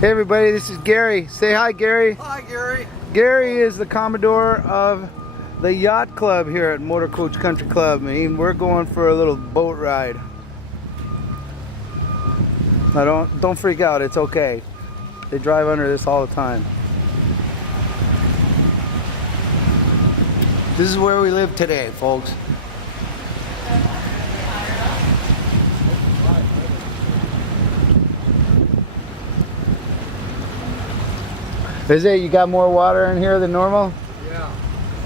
Hey everybody, this is Gary. Say hi, Gary. Hi, Gary. Gary is the Commodore of the yacht club here at Motor Coach Country Club. And we're going for a little boat ride. Now don't freak out, it's okay. They drive under this all the time. This is where we live today, folks. Is it? You got more water in here than normal? Yeah,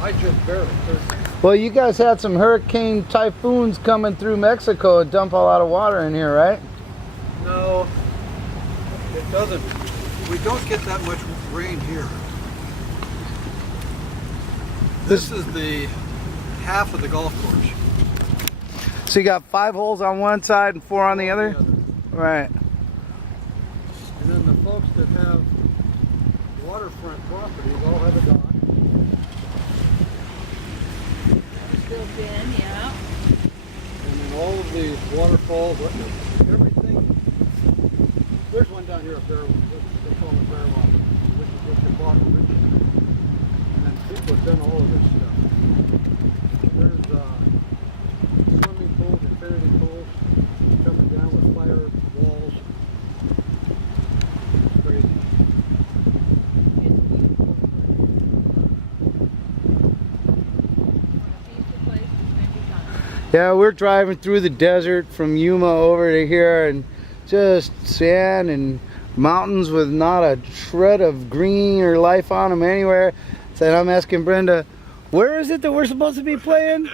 I just barely thirsty. Well, you guys had some hurricane typhoons coming through Mexico and dump a lot of water in here, right? No, it doesn't. We don't get that much rain here. This is the half of the golf course. So you got 5 holes on one side and 4 on the other? Right. And then the folks that have waterfront properties all have a dock. Built in, yeah. And then all of the waterfalls, everything. There's one down here up there, they call it Fairmont, which is what they bought originally. And then people have done all of this stuff. There's swimming pools, infinity pools, coming down with fire walls. It's crazy. Yeah, we're driving through the desert from Yuma over to here, and just sand and mountains with not a shred of green or life on them anywhere. So I'm asking Brenda, where is it that we're supposed to be playing?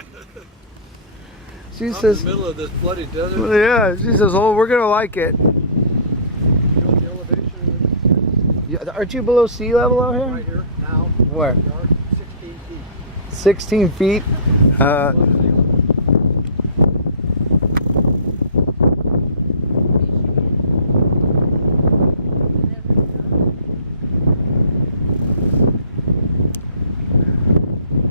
She says, in the middle of this bloody desert. Yeah, she says, oh, we're gonna like it. You know what the elevation is? Yeah, aren't you below sea level out here? Right here, now. Where? We are 16 feet. 16 feet.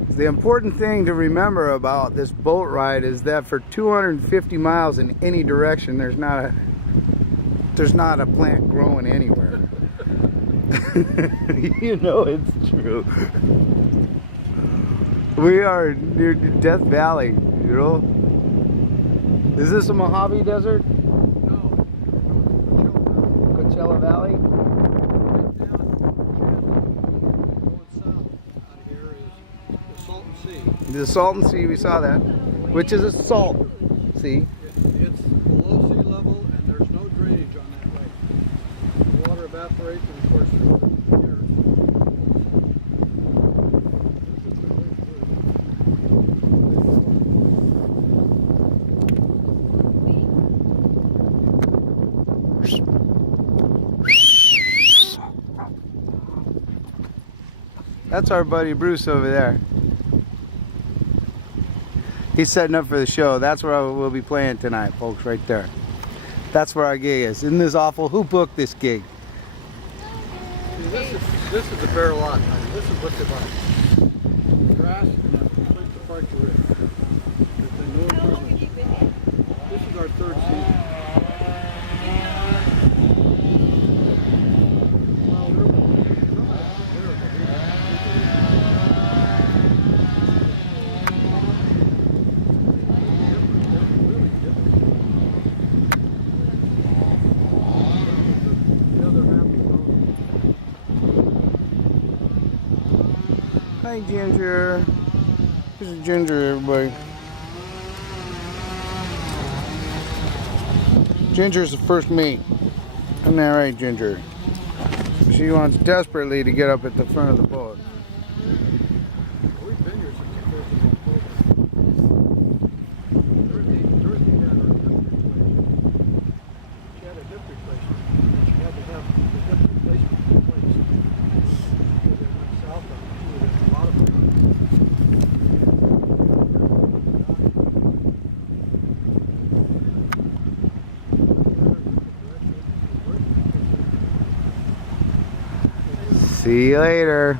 The important thing to remember about this boat ride is that for 250 miles in any direction, there's not a plant growing anywhere. You know it's true. We are near Death Valley, you know. Is this a Mojave Desert? No. Coachella Valley? The Salton Sea, we saw that, which is a salt sea. It's below sea level and there's no drainage on that lake. The water evaporates and of course there's the years. That's our buddy Bruce over there. He's setting up for the show. That's where we'll be playing tonight, folks, right there. That's where our gig is. Isn't this awful? Who booked this gig? This is the bare lot. This is what they buy. Grass and a complete departure rig. How long have you been here? This is our 3rd season. Hi, Ginger. This is Ginger, everybody. Ginger's the first mate. Isn't that right, Ginger? She wants desperately to get up at the front of the boat. We've been here since the 1st of October. Dorothy had her hip replacement. She had a hip replacement, and she had to have the hip replacement replaced. Because it went south on her. She was in a lot of pain. See you later.